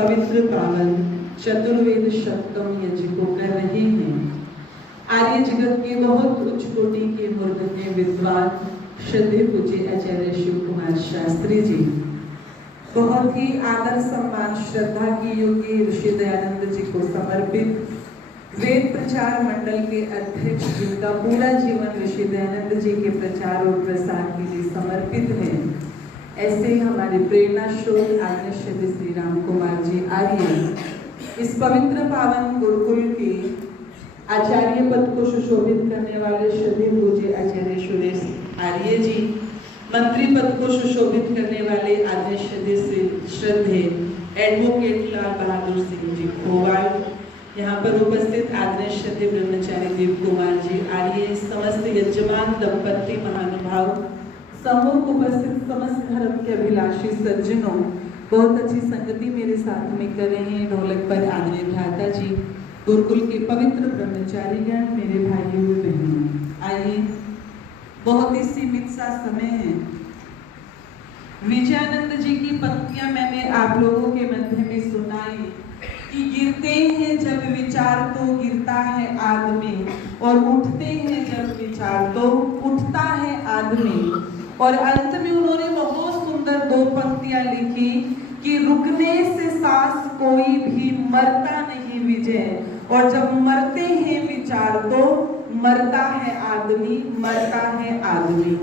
पवित्र पावन चतुर्वेद सप्तम यज्ञ को कर रहे हैं। आर्य जगत के बहुत उच्च कोटि के मूर्धन्य विद्वान श्रद्धेय पूज्य आचार्य शिव कुमार शास्त्री जी, बहुत ही आदर सम्मान श्रद्धा की योगी ऋषि दयानंद जी को समर्पित वेद प्रचार मंडल के अध्यक्ष, जिनका पूरा जीवन ऋषि दयानंद जी के प्रचार और प्रसार के लिए समर्पित है, ऐसे ही हमारे प्रेरणा स्रोत आदरणीय श्री राम कुमार जी आर्य इस पवित्र पावन गुरुकुल के आचार्य पद को सुशोभित करने वाले श्रद्धेय पूज्य आचार्य सुरेश आर्य जी, मंत्री पद को सुशोभित करने वाले आदरणीय श्रद्धेय एडवोकेट लाल बहादुर सिंह जी खोवाल, यहाँ पर उपस्थित आदरणीय श्रद्धेय ब्रह्मचारी देव कुमार जी आर्य, समस्त यजमान दंपति महानुभाव, सम्मुख उपस्थित समस्त धर्म के अभिलाषी सज्जनों, बहुत अच्छी संगति मेरे साथ में कर रहे हैं। ढोलक पर आदरणीय भ्राता जी, गुरुकुल के पवित्र ब्रह्मचारीगण, मेरे भाइयों और बहनों, आइए, बहुत ही सीमित सा समय है। विजयानंद जी की पंक्तियां मैंने आप लोगों के मध्य में सुनाई कि गिरते हैं जब विचार तो गिरता है आदमी, और उठते हैं जब विचार तो उठता है आदमी। और अंत में उन्होंने बहुत सुंदर दो पंक्तियां लिखी कि रुकने से सांस कोई भी मरता नहीं विजय, और जब मरते हैं विचार तो मरता है आदमी, मरता है आदमी।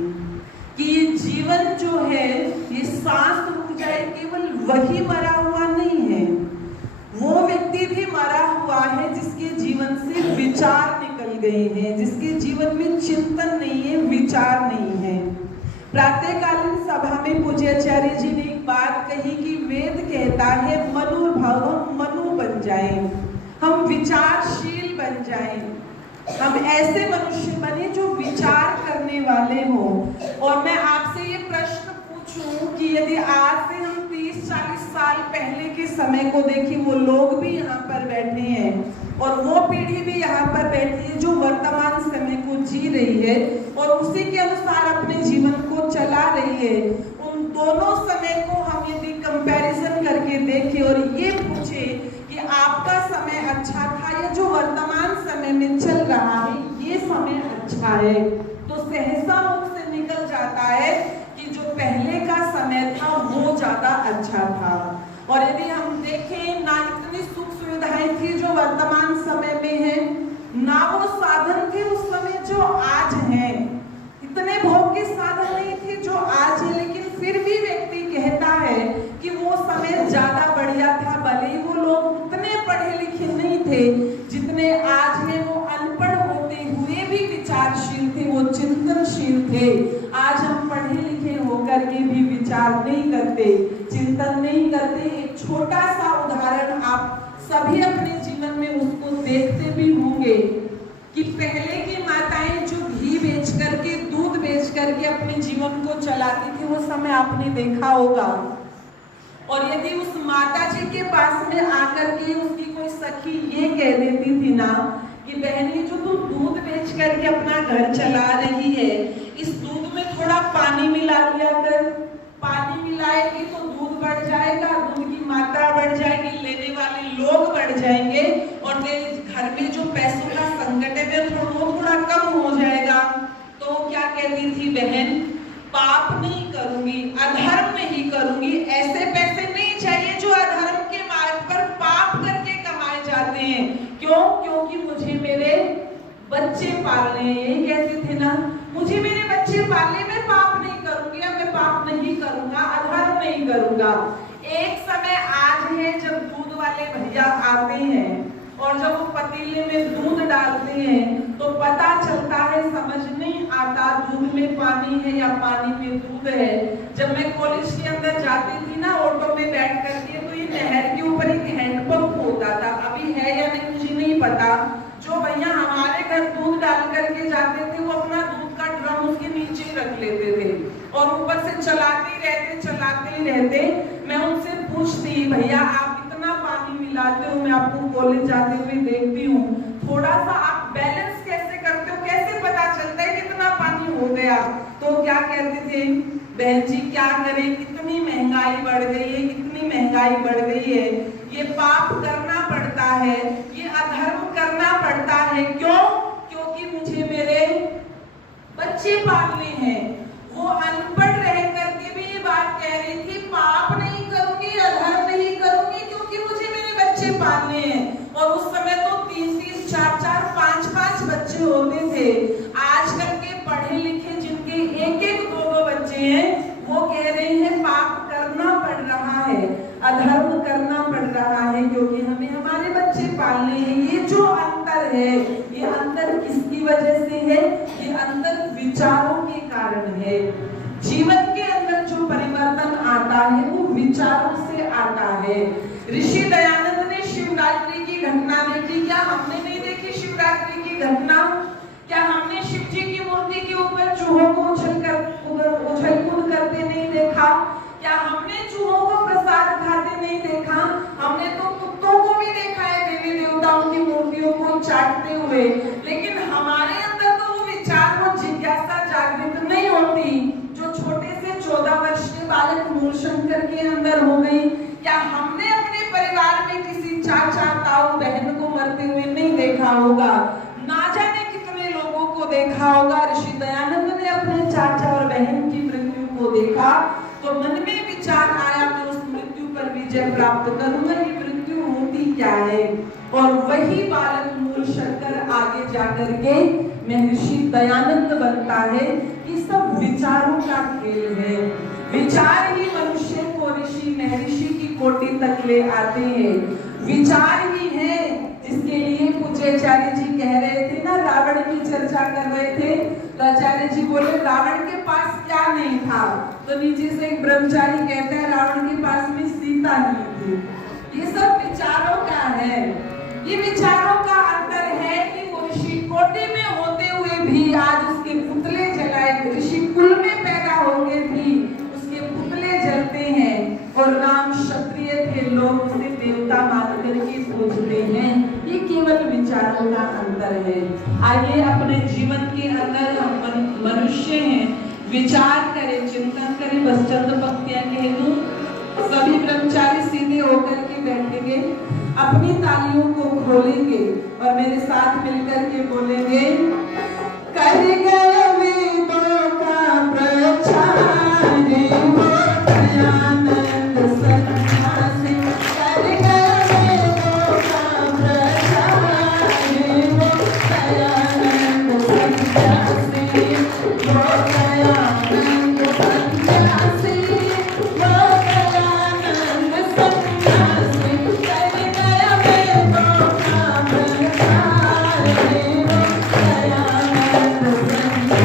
कि ये जीवन जो है, ये सांस रुक जाए, केवल वही मरा हुआ नहीं है, वो व्यक्ति भी मरा हुआ है जिसके जीवन से विचार निकल गए हैं, जिसके जीवन में चिंतन नहीं है, विचार नहीं है। प्रातःकालीन सभा में पूज्याचार्य जी ने एक बात कही कि वेद कहता है मनोभाव, हम मनु बन जाएं, हम विचारशील बन जाएं, हम ऐसे मनुष्य बने जो विचार करने वाले हों। और मैं आपसे ये प्रश्न पूछूं कि यदि आज से हम 30-40 साल पहले के समय को देखें, वो लोग भी यहाँ पर बैठे हैं और वो पीढ़ी भी यहाँ पर बैठी है जो वर्तमान समय को जी रही है और उसी के अनुसार अपने जीवन को चला रही है, उन दोनों समय को हम यदि कंपैरिजन करके देखें और ये पूछे कि आपका समय अच्छा था या जो वर्तमान समय में चल रहा है ये समय अच्छा है, तो सहसा मुख से निकल जाता है कि जो पहले का समय था वो ज्यादा अच्छा था। और यदि हम देखें, ना इतनी सुख सुविधाएं थी जो वर्तमान समय में है, ना वो साधन थे उस समय जो आज हैं, इतने भोग के साधन नहीं थे जो आज है, लेकिन फिर भी व्यक्ति कहता है कि वो समय ज्यादा बढ़िया था। भले ही वो लोग उतने पढ़े लिखे नहीं थे जितने आज हैं, वो अनपढ़ होते हुए भी विचारशील थे, वो चिंतनशील थे। आज हम पढ़े लिखे होकर के भी विचार नहीं करते, चिंतन नहीं करते। एक छोटा सा उदाहरण आप सभी अपने जीवन में उसको देखते भी होंगे कि पहले की माताएं जो घी बेच करके, दूध बेच करके अपने जीवन को चलाती थी, वो समय आपने देखा होगा। और यदि उस माता जी के पास में आकर के उसकी कोई सखी ये कह देती थी ना कि बहनी, जो तुम दूध बेच करके अपना घर चला रही है, इस दूध में थोड़ा पानी मिला दिया कर, पानी मिलाएगी तो दूध बढ़ जाएगा, दूध की मात्रा बढ़ जाएगी, लेने वाले लोग बढ़ जाएंगे और तेरे घर में जो पैसों का संकट है वो थोड़ा कम हो जाएगा। तो क्या कहती थी बहन, पाप नहीं करूंगी, अधर्म नहीं करूंगी, ऐसे पैसे नहीं चाहिए जो अधर्म के मार्ग पर पाप करके कमाए जाते हैं। क्यों? क्योंकि मुझे मेरे बच्चे पालने हैं। यही कहती थी ना, मुझे मेरे बच्चे पालने में पाप नहीं करूंगी, अब मैं पाप नहीं करूंगा, अधर्म नहीं करूंगा। एक समय आज है जब दूध वाले भैया आते हैं और जब वो पतीले में दूध डालते हैं तो पता चलता है, समझ नहीं आता दूध में पानी है या पानी में दूध है। जब मैं कॉलेज के अंदर जाती थी ना ऑटो में बैठ करके, तो ये नहर के ऊपर एक हैंडपंप होता था, अभी है या नहीं मुझे नहीं पता। जो भैया हमारे घर दूध डाल करके जाते थे वो अपना दूध का ड्रम उसके नीचे रख लेते थे और ऊपर से चलाते ही रहते। मैं उनसे पूछती, भैया आप इतना पानी मिलाते हो, मैं आपको कॉलेज जाते हुए देखती हूँ, थोड़ा सा आप बैलेंस कैसे करते हो, कैसे पता चलता है कितना पानी हो गया? तो क्या कहते थे, बहन जी क्या करें, इतनी महंगाई बढ़ गई है, इतनी महंगाई बढ़ गई है, पाप करना पड़ता है, ये अधर्म करना पड़ता है। क्यों? क्योंकि मुझे मेरे बच्चे पालने हैं। वो अनपढ़ रह करके भी ये बात कह रही थी, पाप नहीं करूंगी, अधर्म नहीं करूंगी, क्योंकि मुझे मेरे बच्चे पालने हैं। और उस समय तो 3-3, 4-4, 5-5 बच्चे होते थे। आजकल के पढ़े लिखे जिनके 1-1, 2-2 बच्चे हैं, वो कह रहे हैं पाप करना पड़ रहा है, अधर्म करना पड़ रहा है, क्योंकि हमें हमारे बच्चे पालने हैं। ये जो अंतर है, ये अंतर किसकी वजह से है? ये अंतर विचारों के कारण है। जीवन के अंदर जो परिवर्तन आता है वो विचारों से आता है। ऋषि दयानंद ने शिवरात्रि की घटना देखी, क्या हमने नहीं देखी शिवरात्रि की घटना? क्या हमने शिव जी की मूर्ति के ऊपर चूहों को उछल कूद करते नहीं देखा? क्या हमने चूहों को प्रसाद खाते नहीं देखा? हमने तो कुत्तों को भी देखा है देवी देवताओं की मूर्तियों को चाटते हुए। लेकिन हमारे अंदर तो वो विचार, वो जिज्ञासा जागृत नहीं होती जो छोटे से 14 वर्ष के बालक मूलशंकर के अंदर हो गई। क्या हमने अपने परिवार में किसी चाचा, ताऊ, बहन को मरते हुए नहीं देखा होगा? ना जाने कितने लोगों को देखा होगा। ऋषि दयानंद ने अपने चाचा और बहन की मृत्यु को देखा तो मन में विचार आया, मैं उस मृत्यु पर विजय प्राप्त करूंगा। ये मृत्यु होती क्या है? और वही बालक मूलशंकर आगे जाकर के महर्षि दयानंद बनता है। ये सब विचारों का खेल है। विचार ही मनुष्य को ऋषि महर्षि की कोटि तक ले आते हैं। विचार ही है जिसके लिए पूज्याचार्य जी कह रहे थे ना, रावण की चर्चा कर रहे थे, तो आचार्य जी बोले रावण के पास क्या नहीं था? तो नीचे से एक ब्रह्मचारी कहता है रावण के पास में सीता नहीं थी। ये सब विचारों का है। ये विचारों का अंतर है कि वो ऋषि कोटि में होते हुए भी आज उसके पुतले जलाए, ऋषि कुल में पैदा होके भी उसके पुतले जलते हैं। और राम क्षत्रिय थे, लोग उसे देवता मान करके पूजते हैं। ये केवल विचारों का अंतर है। आइए अपने जीवन के अंदर हम मनुष्य हैं, विचार करें, चिंतन करें। बस चंद पंक्तियां कह दूं, सभी ब्रह्मचारी सीधे होकर के बैठेंगे, अपनी तालियों को खोलेंगे और मेरे साथ मिलकर के बोलेंगे, कर गए वेदों का प्रचार वो दयानंद सन्यासी, कर गए वेदों का प्रचार वो दयानंद सन्यासी, वो दयानंद सन्यासी, वो दयानंद सन्यासी, कर गए वेदों का प्रचार वो दयानंद सन्यासी।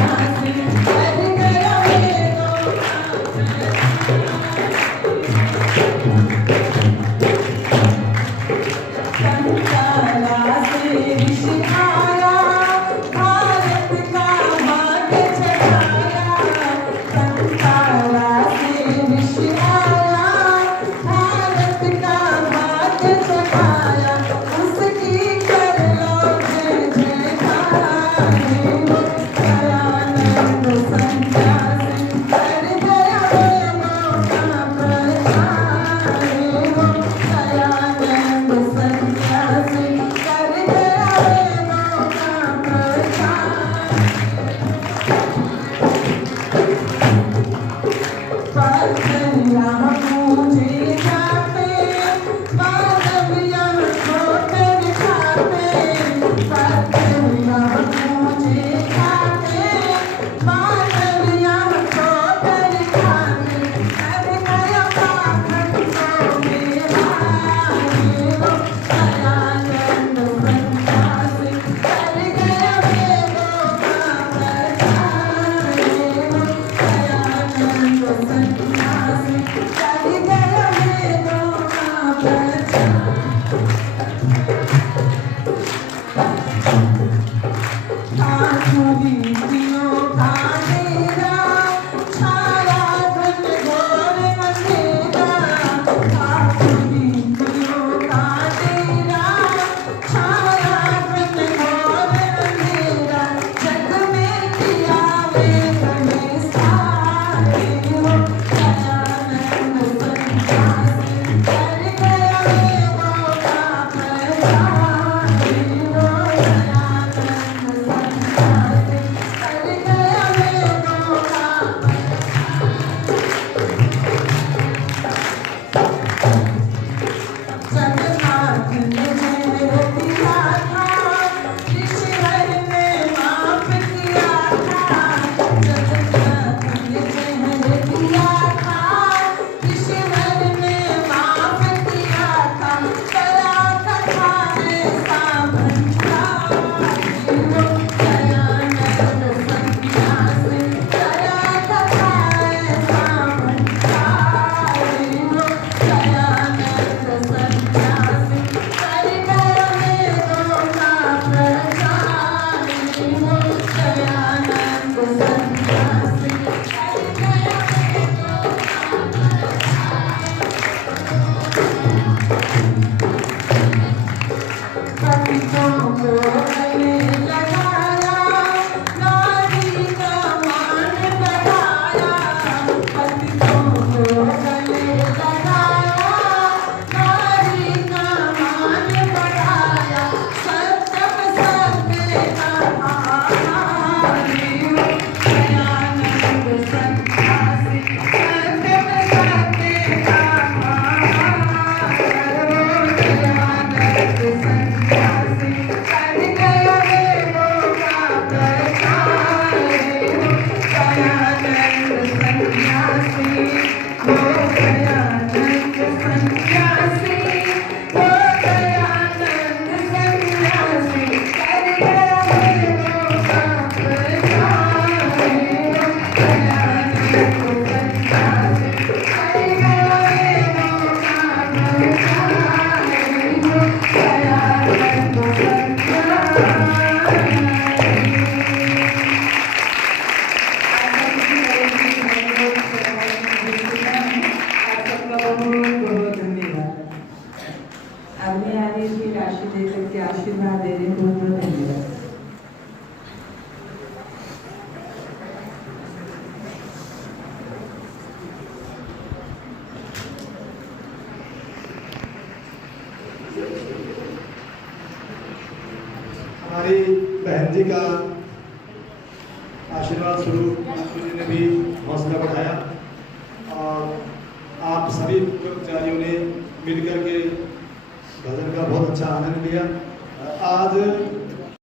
आगे आने की राशि देकर के आशीर्वाद देने बहुत बहुत धन्यवाद। हमारी बहन जी का आशीर्वाद स्वरूप मास्टर जी ने भी हौसला बढ़ाया और आप सभी कर्मचारियों ने मिलकर के भजन का बहुत अच्छा आनंद लिया। आज